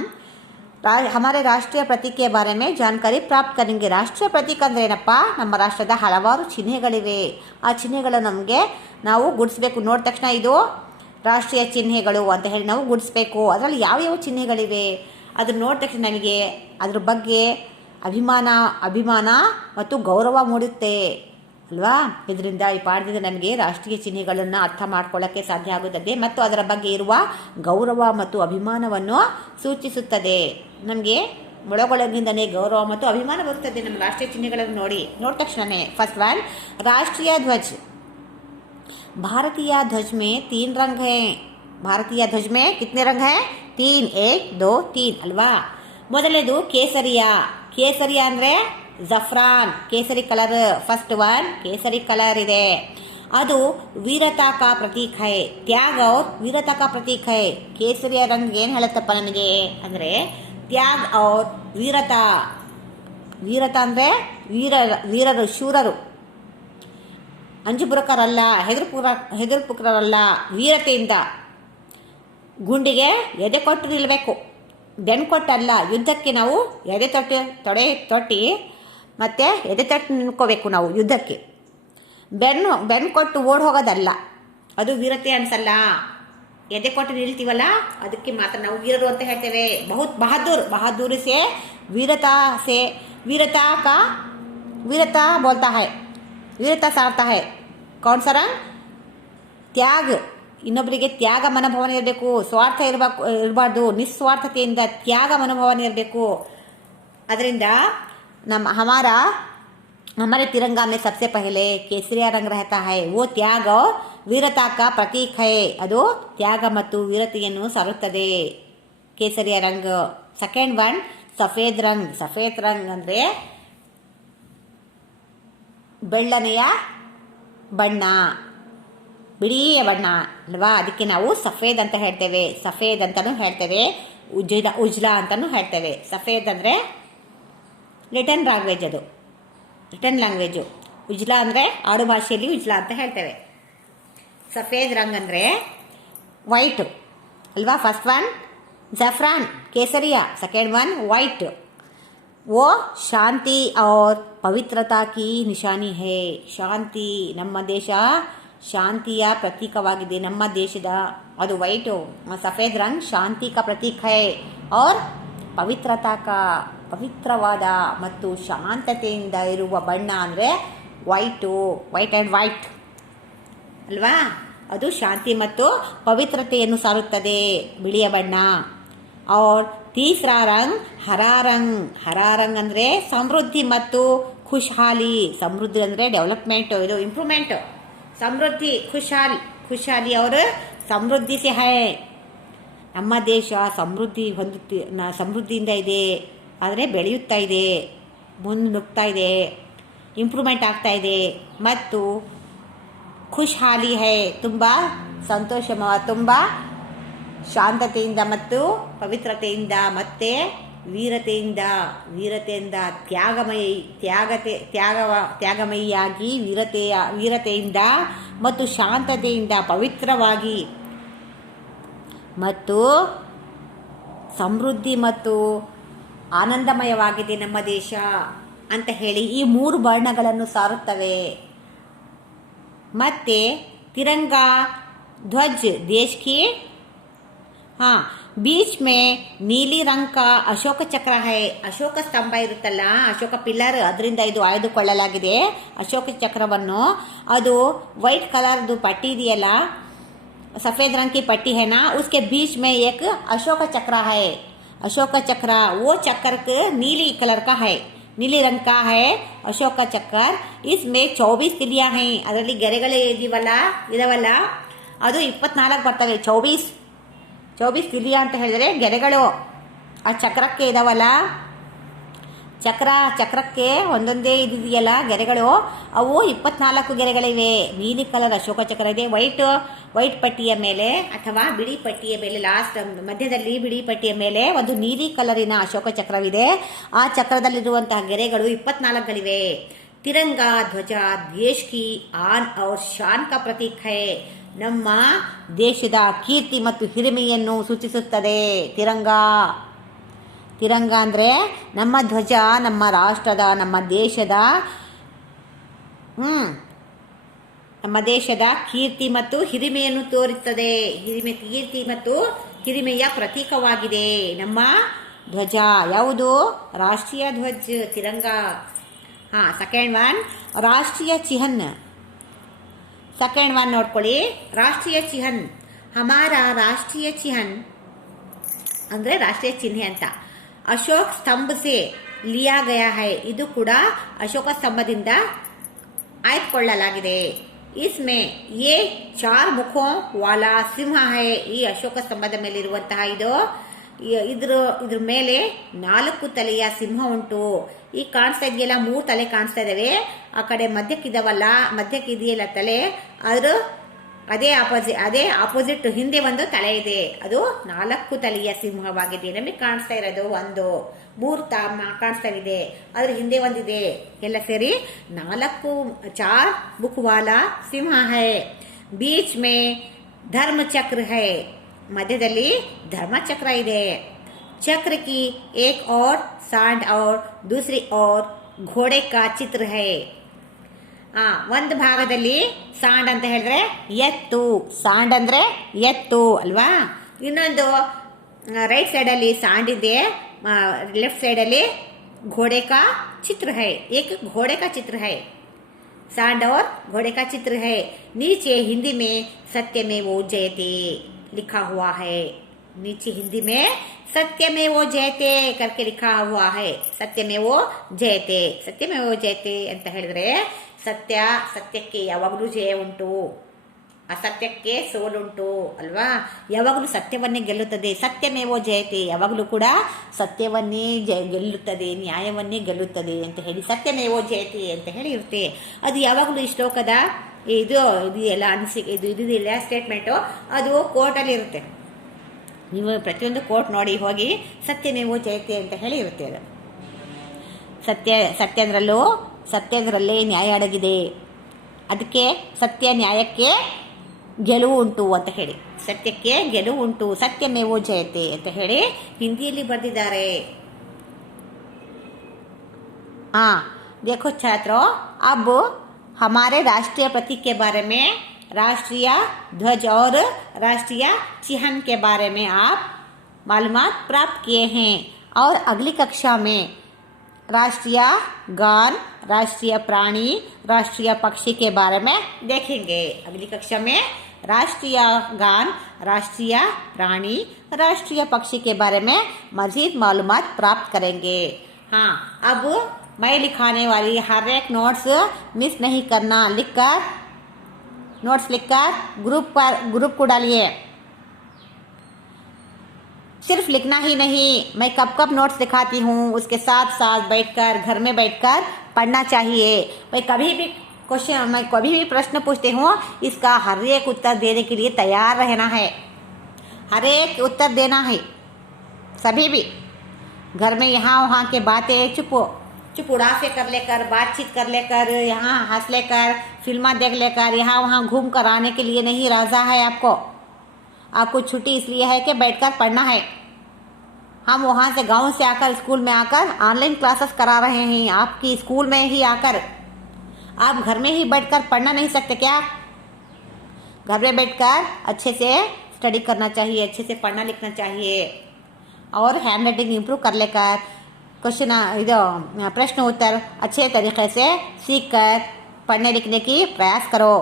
ಹಮಾರೆ ರಾಷ್ಟ್ರೀಯ ಪ್ರತೀಕೆಯ ಬಾರೆ ಮೇ ಜಾನಕಾರಿ ಪ್ರಾಪ್ತ ಕರೆಂಗೆ. ರಾಷ್ಟ್ರೀಯ ಪ್ರತೀಕ ಅಂದರೆ ಏನಪ್ಪ? ನಮ್ಮ ರಾಷ್ಟ್ರದ ಹಲವಾರು ಚಿಹ್ನೆಗಳಿವೆ. ಆ ಚಿಹ್ನೆಗಳು ನಮಗೆ ನಾವು ಗುಡಿಸ್ಬೇಕು. ನೋಡಿದ ತಕ್ಷಣ ಇದು ರಾಷ್ಟ್ರೀಯ ಚಿಹ್ನೆಗಳು ಅಂತ ಹೇಳಿ ನಾವು ಗುಡಿಸ್ಬೇಕು. ಅದರಲ್ಲಿ ಯಾವ್ಯಾವ ಚಿಹ್ನೆಗಳಿವೆ ಅದನ್ನು ನೋಡಿದ ತಕ್ಷಣ ನಮಗೆ ಅದ್ರ ಬಗ್ಗೆ ಅಭಿಮಾನ ಮತ್ತು ಗೌರವ ಮೂಡುತ್ತೆ ಅಲ್ವಾ. ಇದರಿಂದ ಈ ಪಾಠದಿಂದ ನಮಗೆ ರಾಷ್ಟ್ರೀಯ ಚಿಹ್ನೆಗಳನ್ನು ಅರ್ಥ ಮಾಡ್ಕೊಳ್ಳೋಕ್ಕೆ ಸಾಧ್ಯ ಆಗುತ್ತದೆ ಮತ್ತು ಅದರ ಬಗ್ಗೆ ಇರುವ ಗೌರವ ಮತ್ತು ಅಭಿಮಾನವನ್ನು ಸೂಚಿಸುತ್ತದೆ. ನಮಗೆ ಒಳಗೊಳಗಿಂದನೇ ಗೌರವ ಮತ್ತು ಅಭಿಮಾನ ಬರುತ್ತದೆ ನಮ್ಮ ರಾಷ್ಟ್ರೀಯ ಚಿಹ್ನೆಗಳನ್ನು ನೋಡಿದ ತಕ್ಷಣವೇ. ಫಸ್ಟ್ ಒನ್, ರಾಷ್ಟ್ರೀಯ ಧ್ವಜ. भारतीय ध्वज में 3 रंग हैं. भारतीय ध्वज में कितने रंग हैं? 3. 1 2 3 ಅಲ್ವಾ. ಮೊದಲನೇದು ಕೇಸರಿಯ. ಕೇಸರಿಯ ಅಂದರೆ ಜಫ್ರಾನ್, ಕೇಸರಿ ಕಲರ್. ಫಸ್ಟ್ ಒನ್ ಕೇಸರಿ ಕಲರ್ ಇದೆ. ಅದು ವೀರತಾ ಕಾ ಪ್ರತೀಕ್ ಹೈ. ತ್ಯಾಗ ಔರ್ ವೀರತಾ ಕಾ ಪ್ರತೀಕ್ ಹೈ. ಕೇಸರಿಯ ರಂಗ್ ಏನು ಹೇಳುತ್ತಪ್ಪ ನನಗೆ ಅಂದರೆ ತ್ಯಾಗ ಔರ್ ವೀರತಾ. ವೀರತಾ ಅಂದರೆ ವೀರರು, ಶೂರರು, ಅಂಜುಬುರಕರಲ್ಲ, ಹೆದರ್ಪುಕರಲ್ಲ, ವೀರತೆಯಿಂದ ಗುಂಡಿಗೆ ಎದೆ ಕೊಟ್ಟು ನಿಲ್ಲಬೇಕು. ಬೆನ್ನು ಕೊಟ್ಟಲ್ಲ, ಯುದ್ಧಕ್ಕೆ ನಾವು ಎದೆ ತೊಟ್ಟಿ ಮತ್ತು ಎದೆ ತೊಟ್ಟು ನಿಂತ್ಕೋಬೇಕು ನಾವು ಯುದ್ಧಕ್ಕೆ. ಬೆನ್ನು ಕೊಟ್ಟು ಓಡಿ ಹೋಗೋದಲ್ಲ, ಅದು ವೀರತೆ ಅನ್ಸಲ್ಲ. ಎದೆ ಕೊಟ್ಟು ನಿಲ್ತೀವಲ್ಲ ಅದಕ್ಕೆ ಮಾತ್ರ ನಾವು ವೀರರು ಅಂತ ಹೇಳ್ತೇವೆ. ಬಹದ್ದೂರ್ ಸೆ ವೀರತಾ ಬೋಲ್ತಾ ಹೈ, ವೀರತಾ ಸಾರ್ತಾ ಹೈ. ಕೌನ್ ಸ ರಂಗ್? ತ್ಯಾಗ. ಇನ್ನೊಬ್ಬರಿಗೆ ತ್ಯಾಗ ಮನೋಭಾವನೆ ಇರಬೇಕು, ಸ್ವಾರ್ಥ ಇರಬಾರ್ದು. ನಿಸ್ವಾರ್ಥತೆಯಿಂದ ತ್ಯಾಗ ಮನೋಭಾವನೆ ಇರಬೇಕು. ಅದರಿಂದ हमारे तिरंगा में सबसे पहले केसरिया रंग रहता है. वो त्याग और वीरता का प्रतीक है. ಅದು ತ್ಯಾಗ ಮತ್ತು ವೀರತೆಯನ್ನು ಸಾರುತ್ತದೆ ಕೇಸರಿಯ ರಂಗ್. ಸೆಕೆಂಡ್ ಒನ್ ಸಫೇದ್ ರಂಗ್. ಸಫೇದ್ ರಂಗ್ ಅಂದರೆ ಬೆಳ್ಳನೆಯ ಬಣ್ಣ, ಬಿಳಿಯ ಬಣ್ಣ ಅಲ್ವಾ. ಅದಕ್ಕೆ ನಾವು ಸಫೇದ್ ಅಂತ ಹೇಳ್ತೇವೆ. ಸಫೇದ್ ಅಂತಲೂ ಹೇಳ್ತೇವೆ, ಉಜ್ಲಾ ಅಂತಲೂ ಹೇಳ್ತೇವೆ. ಸಫೇದ್ ಅಂದರೆ ರಿಟರ್ನ್ ಲ್ಯಾಂಗ್ವೇಜು. ಉಜ್ಲಾ ಅಂದರೆ ಆಡು ಭಾಷೆಯಲ್ಲಿ ಉಜ್ಲಾ ಅಂತ ಹೇಳ್ತೇವೆ. ಸಫೇದ್ ರಂಗ್ ಅಂದರೆ ವೈಟ್ ಅಲ್ವಾ. ಫಸ್ಟ್ ಒನ್ ಜಫ್ರಾನ್ ಕೇಸರಿಯ, ಸೆಕೆಂಡ್ ಒನ್ ವೈಟ್. वो ಶಾಂತಿ और ಪವಿತ್ರತಾ ಕಿ ನಿಶಾನಿ ಹೇ. ಶಾಂತಿ, ನಮ್ಮ ದೇಶ ಶಾಂತಿಯ ಪ್ರತೀಕವಾಗಿದೆ. ನಮ್ಮ ದೇಶದ ಅದು ವೈಟು. ಸಫೇದ್ ರಂಗ್ ಶಾಂತಿ ಕಾ ಪ್ರತೀಕ ಹೈ और ಪವಿತ್ರತಾ ಕಾ, ಪವಿತ್ರವಾದ ಮತ್ತು ಶಾಂತತೆಯಿಂದ ಇರುವ ಬಣ್ಣ ಅಂದರೆ ವೈಟ್ ಆ್ಯಂಡ್ ವೈಟ್ ಅಲ್ವಾ. ಅದು ಶಾಂತಿ ಮತ್ತು ಪವಿತ್ರತೆಯನ್ನು ಸಾರುತ್ತದೆ, ಬಿಳಿಯ ಬಣ್ಣ. और तीसरा रंग हरा रंग. हरा रंग ಅಂದರೆ ಸಮೃದ್ಧಿ ಮತ್ತು ಖುಷಹಾಲಿ. ಸಮೃದ್ಧಿ ಅಂದರೆ ಡೆವಲಪ್ಮೆಂಟ್, ಇದು ಇಂಪ್ರೂವ್ಮೆಂಟ್. ಸಮೃದ್ಧಿ, ಖುಷಹಾಲಿ ಅವರು ಸಮೃದ್ಧಿ ಸೆ ಹೈ. ನಮ್ಮ ದೇಶ ಸಮೃದ್ಧಿಯಿಂದ ಇದೆ, ಆದರೆ ಬೆಳೆಯುತ್ತಾ ಇದೆ, ಮುನ್ನುಗ್ತಾ ಇದೆ, ಇಂಪ್ರೂವ್ಮೆಂಟ್ ಆಗ್ತಾ ಇದೆ. ಮತ್ತು ಖುಷಹಾಲಿ ಹೈ, ತುಂಬ ಸಂತೋಷ, ತುಂಬ ಶಾಂತತೆಯಿಂದ ಮತ್ತು ಪವಿತ್ರತೆಯಿಂದ ಮತ್ತೆ ವೀರತೆಯಿಂದ ತ್ಯಾಗಮಯಿಯಾಗಿ ವೀರತೆಯಿಂದ ಮತ್ತು ಶಾಂತತೆಯಿಂದ ಪವಿತ್ರವಾಗಿ ಮತ್ತು ಸಮೃದ್ಧಿ ಮತ್ತು ಆನಂದಮಯವಾಗಿದೆ ನಮ್ಮ ದೇಶ ಅಂತ ಹೇಳಿ ಈ 3 ಬಣ್ಣಗಳನ್ನು ಸಾರುತ್ತವೆ. ಮತ್ತೆ ತಿರಂಗಾ ಧ್ವಜ ದೇಶ ಕಿ बीच में ನೀಲಿ ರಂಗ ಕಾ ಅಶೋಕ ಚಕ್ರ ಹೈ. ಅಶೋಕ ಸ್ತಂಭ ಇರುತ್ತಲ್ಲ, ಅಶೋಕ ಪಿಲ್ಲರ್, ಅದರಿಂದ ಇದು ಆಯ್ದುಕೊಳ್ಳಲಾಗಿದೆ ಅಶೋಕ ಚಕ್ರವನ್ನು. ಅದು ವೈಟ್ ಕಲರ್ದು ಪಟ್ಟಿ ಇದೆಯಲ್ಲ, ಸಫೇದ್ ರಂಗ್ ಕಿ ಪಟ್ಟಿ है ना, उसके बीच में एक अशोक चक्र है. अशोक चक्र वो चक्र नीली कलर का है, नीली रंग का है अशोक चक्र. इसमें 24 तिलियां हैं. ಅದರಲ್ಲಿ ಗೆರೆಗಳೇ ಇದಾವಲ್ಲ, ಅದು 24 ಬರ್ತವೆ. 24 ತಿಲಿಯಾ ಅಂತ ಹೇಳಿದರೆ ಗೆರೆಗಳು ಆ ಚಕ್ರಕ್ಕೆ ಇದಾವಲ್ಲ. ಚಕ್ರಕ್ಕೆ ಒಂದೊಂದೇ ಇದೆಯಲ್ಲ ಗೆರೆಗಳು, ಅವು 24 ಗೆರೆಗಳಿವೆ. ನೀಲಿ ಕಲರ್ ಅಶೋಕ ಚಕ್ರ ಇದೆ. ವೈಟ್ ಪಟ್ಟಿಯ ಮೇಲೆ ಅಥವಾ ಬಿಳಿ ಪಟ್ಟಿಯ ಮೇಲೆ, ಲಾಸ್ಟ್ ಮಧ್ಯದಲ್ಲಿ ಬಿಳಿ ಪಟ್ಟಿಯ ಮೇಲೆ ಒಂದು ನೀಲಿ ಕಲರಿನ ಅಶೋಕ ಚಕ್ರವಿದೆ. ಆ ಚಕ್ರದಲ್ಲಿರುವಂತಹ ಗೆರೆಗಳು 24ಗಳಿವೆ. ತಿರಂಗಾ ಧ್ವಜ ದೇಶ ಕಿ ಆನ್ ಔರ್ ಶಾನ್ ಕಾ ಪ್ರತೀಕ್ ಹೈ. ನಮ್ಮ ದೇಶದ ಕೀರ್ತಿ ಮತ್ತು ಹಿರಿಮೆಯನ್ನು ಸೂಚಿಸುತ್ತದೆ ತಿರಂಗಾ. ತಿರಂಗ ಅಂದರೆ ನಮ್ಮ ಧ್ವಜ, ನಮ್ಮ ರಾಷ್ಟ್ರದ, ನಮ್ಮ ದೇಶದ ನಮ್ಮ ದೇಶದ ಕೀರ್ತಿ ಮತ್ತು ಹಿರಿಮೆಯನ್ನು ತೋರುತ್ತದೆ. ಕೀರ್ತಿ ಮತ್ತು ಹಿರಿಮೆಯ ಪ್ರತೀಕವಾಗಿದೆ ನಮ್ಮ ಧ್ವಜ. ಯಾವುದು? ರಾಷ್ಟ್ರೀಯ ಧ್ವಜ, ತಿರಂಗ. ಸೆಕೆಂಡ್ ಒನ್ ರಾಷ್ಟ್ರೀಯ ಚಿಹ್ನ. ಸೆಕೆಂಡ್ ಒನ್ ನೋಡ್ಕೊಳ್ಳಿ, ರಾಷ್ಟ್ರೀಯ ಚಿಹ್ನ. ಹಮಾರ ರಾಷ್ಟ್ರೀಯ ಚಿಹ್ನ ಅಂದರೆ ರಾಷ್ಟ್ರೀಯ ಚಿಹ್ನೆ ಅಂತ. ಅಶೋಕ್ ಸ್ತಂಭ ಸೆ ಲಿಯಾ ಗಯಾ ಹೈ. ಇದು ಕೂಡ ಅಶೋಕ ಸ್ತಂಭದಿಂದ ಆಯ್ದುಕೊಳ್ಳಲಾಗಿದೆ. ಇಸ್ಮೆ ಯೇ 4 ಮುಖೋं ವಾಲಾ ಸಿಂಹ ಹೈ. ಈ ಅಶೋಕ ಸ್ತಂಭದ ಮೇಲಿರುವಂತಹ ಇದ್ರ ಮೇಲೆ 4 ತಲೆಯ ಸಿಂಹ ಉಂಟು. ಈಗ ಕಾಣಿಸ್ತಾ ಇದೆಯಲ್ಲ, 3 ತಲೆ ಕಾಣಿಸ್ತಾ ಇದಾವೆ. ಆ ಕಡೆ ಮಧ್ಯಕ್ಕಿದಾವಲ್ಲ, ಮಧ್ಯಕ್ಕೆ ಇದೆಯಲ್ಲ ತಲೆ, ಅದೇ ಆಪೋಸಿಟ್ ಹಿಂದೆ ಒಂದು ತಲೆ ಇದೆ. ಅದು 4 ತಲೆಯ ಸಿಂಹವಾಗಿದೆ. ನಮಗೆ ಕಾಣಿಸ್ತಾ ಇರೋದು 3 ಕಾಣಿಸ್ತಾ ಇದೆ, ಅದ್ರ ಹಿಂದೆ ಒಂದಿದೆ. ಎಲ್ಲ ಸೇರಿ 4 ಮುಖ ವಾಲಾ ಸಿಂಹ ಹೈ. ಬೀಚ್ ಮೇ ಧರ್ಮ ಚಕ್ರ ಹೈ. ಮಧ್ಯದಲ್ಲಿ ಧರ್ಮಚಕ್ರ ಇದೆ. ಚಕ್ರ ಕಿ ಏಕ್ ಓರ್ सांड और दूसरी ओर घोड़े का चित्र है. ಒಂದು ಭಾಗದಲ್ಲಿ ಸಾಂಡ್ ಅಂತ ಹೇಳಿದ್ರೆ ಎತ್ತು, ಸಾಂಡ್ ಅಂದ್ರೆ ಎತ್ತು ಅಲ್ವಾ. ಇನ್ನೊಂದು ರೈಟ್ ಸೈಡಲ್ಲಿ ಸಾಂಡ್ ಇದೆ, लेफ्ट साइड ಅಲ್ಲಿ घोड़े का चित्र है. एक घोड़े का चित्र है, सांड और घोड़े का चित्र है. नीचे हिंदी में सत्यमेव जयते लिखा हुआ है. नीचे हिंदी में सत्यमेव जयते करके लिखा हुआ है. सत्यमेव जयते, सत्यमेव जयते ಅಂತ ಹೇಳಿದ್ರೆ ಸತ್ಯಕ್ಕೆ ಯಾವಾಗಲೂ ಜಯ ಉಂಟು, ಅಸತ್ಯಕ್ಕೆ ಸೋಲುಂಟು ಅಲ್ವಾ. ಯಾವಾಗಲೂ ಸತ್ಯವನ್ನೇ ಗೆಲ್ಲುತ್ತದೆ. ಸತ್ಯಮೇವೋ ಜಯತೆ, ಯಾವಾಗಲೂ ಕೂಡ ಸತ್ಯವನ್ನೇ ಗೆಲ್ಲುತ್ತದೆ, ನ್ಯಾಯವನ್ನೇ ಗೆಲ್ಲುತ್ತದೆ ಅಂತ ಹೇಳಿ ಸತ್ಯಮೇವೋ ಜಯತೆ ಅಂತ ಹೇಳಿ ಇರುತ್ತೆ. ಅದು ಯಾವಾಗಲೂ ಈ ಶ್ಲೋಕದ ಇದು ಎಲ್ಲ ಅನಿಸಿಕೆ ಇದೆಲ್ಲ ಸ್ಟೇಟ್ಮೆಂಟು ಅದು ಕೋರ್ಟಲ್ಲಿ ಇರುತ್ತೆ. ನೀವು ಪ್ರತಿಯೊಂದು ಕೋರ್ಟ್ ನೋಡಿ ಹೋಗಿ ಸತ್ಯಮೇವೋ ಜಯತೆ ಅಂತ ಹೇಳಿ ಇರುತ್ತೆ. ಅದು ಸತ್ಯದ್ರಲ್ಲೇ ನ್ಯಾಯ ಅಡಗಿದೆ. ಅದಕ್ಕೆ ಸತ್ಯ ನ್ಯಾಯಕ್ಕೆ ಗೆಲುವು ಉಂಟು ಅಂತ ಹೇಳಿ, ಸತ್ಯಕ್ಕೆ ಗೆಲುವು ಉಂಟು, ಸತ್ಯಮೇವೋ ಜಯತೆ ಅಂತ ಹೇಳಿ ಹಿಂದಿಯಲ್ಲಿ ಬರೆದಿದ್ದಾರೆ. देखो छात्रों, अब हमारे राष्ट्रीय प्रतीक के बारे में, राष्ट्रीय ध्वज और राष्ट्रीय चिन्ह के बारे में आप मालूमात प्राप्त किए हैं. और अगली कक्षा में राष्ट्रीय गान, राष्ट्रीय प्राणी, राष्ट्रीय पक्षी के बारे में देखेंगे. अगली कक्षा में राष्ट्रीय गान, राष्ट्रीय प्राणी, राष्ट्रीय पक्षी के बारे में मजीद मालूमात प्राप्त करेंगे. अब मैं लिखाने वाली हर एक नोट्स मिस नहीं करना. नोट्स लिखकर ग्रुप को डालिए. सिर्फ लिखना ही नहीं, मैं कब नोट्स दिखाती हूँ उसके साथ साथ बैठकर घर में बैठकर पढ़ना चाहिए. मैं कभी भी प्रश्न पूछती हूँ, इसका हर एक उत्तर देने के लिए तैयार रहना है. हर एक उत्तर देना है. सभी भी घर में यहाँ वहाँ के बातें चुप उड़ासे कर लेकर, बातचीत कर लेकर, यहाँ हंस लेकर, फिल्मा देख लेकर, यहाँ वहाँ घूम कर आने के लिए नहीं राजा है. आपको छुट्टी इसलिए है कि बैठकर पढ़ना है. हम वहाँ से गांव से आकर स्कूल में आकर ऑनलाइन क्लासेस करा रहे हैं. आपकी स्कूल में ही आकर आप घर में ही बैठकर पढ़ना नहीं सकते क्या? घर में बैठकर अच्छे से स्टडी करना चाहिए, अच्छे से पढ़ना लिखना चाहिए. और हैंड राइटिंग इम्प्रूव कर लेकर क्वेश्चन प्रश्न उत्तर अच्छे तरीके से सीख कर पढ़ने लिखने की प्रयास करो.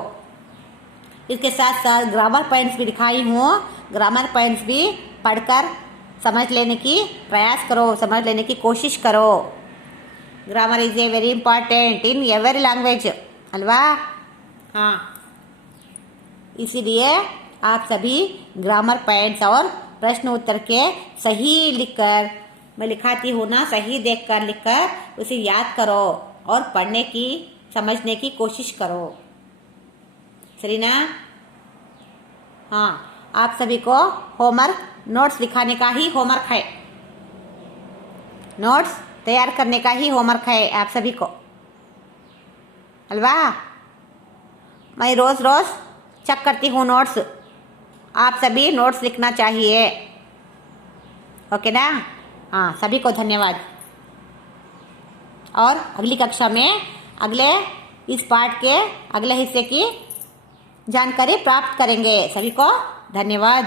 इसके साथ साथ ग्रामर पॉइंट्स भी दिखाई हूँ. ग्रामर पॉइंट्स भी पढ़कर समझ लेने की प्रयास करो, समझ लेने की कोशिश करो. Grammar is a very important in every language Alva. इसीलिए आप सभी ग्रामर पॉइंट्स और प्रश्न उत्तर के सही लिखकर, मैं लिखाती हूँ ना, सही देखकर लिखकर उसे याद करो और पढ़ने की, समझने की कोशिश करो. सही ना? आप सभी को होमवर्क, नोट्स लिखाने का ही होमवर्क है. नोट्स तैयार करने का ही होमवर्क है आप सभी को अलवा. मैं रोज चेक करती हूँ नोट्स. आप सभी नोट्स लिखना चाहिए. ओके ना? हाँ, सभी को धन्यवाद। और अगली कक्षा में अगले इस पाठ के अगले हिस्से की जानकारी प्राप्त करेंगे। सभी को धन्यवाद।